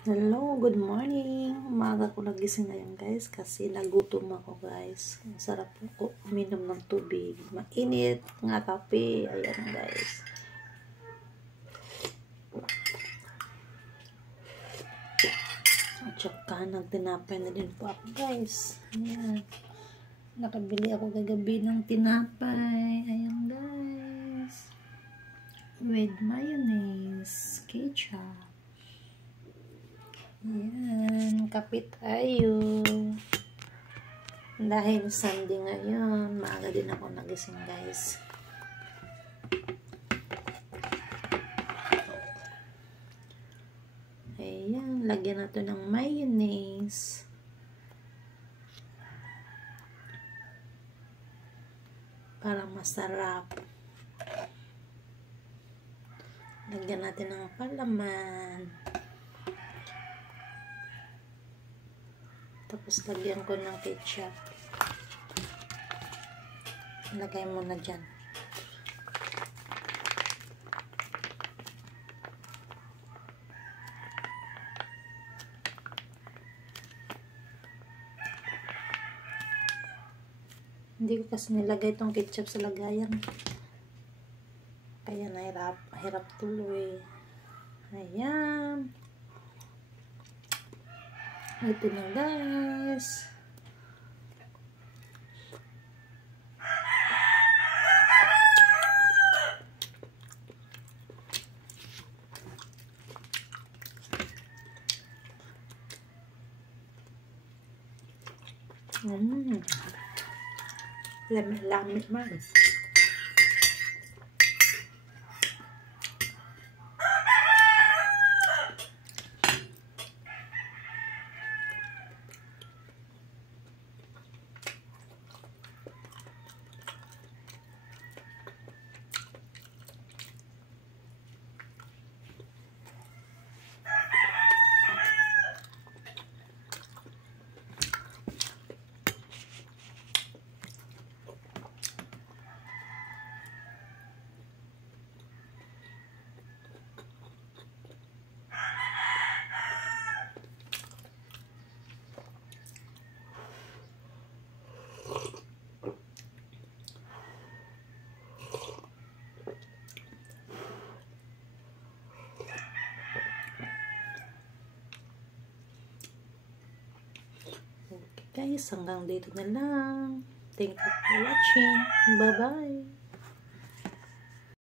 Hello, good morning. Umaga ko nagising ngayon guys kasi nagutom ako guys. Ang sarap ko uminom ng tubig. Mainit nga kape. Ayan guys. At saka nagtinapay na din po ako guys. Ayan. Nakabili ako kagabi ng tinapay. Ayan guys. With mayonnaise, ketchup. Ayan, kapit tayo. Dahil Sunday ngayon, maaga din ako nagising guys. Ayan, lagyan natin ng mayonnaise. Para masarap. Lagyan natin ng palaman. Tapos lagyan ko ng ketchup. Lagay mo na dyan. Hindi ko kasi nilagay itong ketchup sa lagayan. Kaya hirap tuloy. Ayan. Ito na guys. Lamit man. Guys, hanggang dito na lang. Thank you for watching. Bye-bye.